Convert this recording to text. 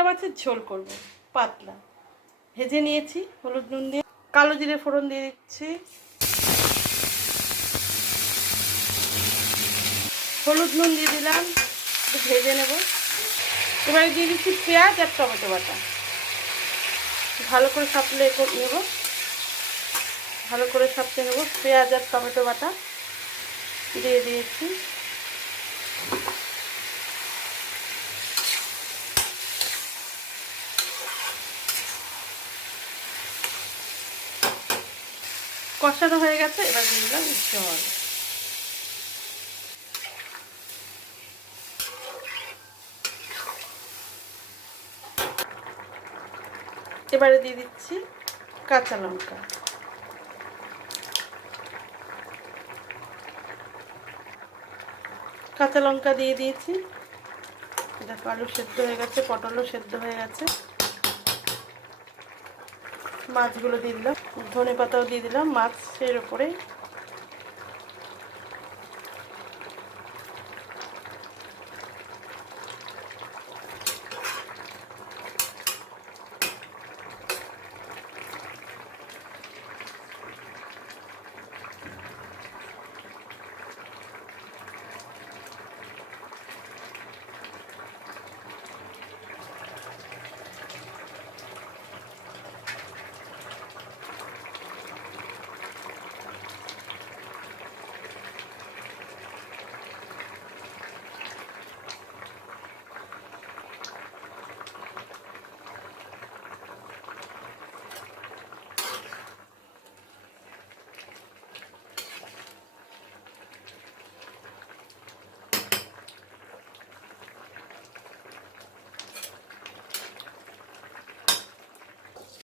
বাটা মাছের ঝোল করব পাতলা। ভেজে নিয়েছি হলুদ নুন দিয়ে, কালো জিরে ফোড়ন দিয়ে দিচ্ছি, হলুদ নুন দিয়ে দিলাম, একটু ভেজে নেব। এবারে দিয়ে দিচ্ছি পেঁয়াজ আর টমেটো বাটা, ভালো করে সাপলে নেব, ভালো করে সাপলে নেব। পেঁয়াজ আর টমেটো বাটা দিয়ে দিয়েছি, কষানো হয়ে গেছে। এবার দিয়ে দিলাম জল, এবারে দিয়ে দিচ্ছি কাঁচা লঙ্কা, কাঁচা লঙ্কা দিয়ে দিয়েছি। দেখো আলু সেদ্ধ হয়ে গেছে, পটলও সেদ্ধ হয়ে গেছে। মাছগুলো দিয়ে দিলাম, ধনে পাতাও দিয়ে দিলাম মাছের ওপরে।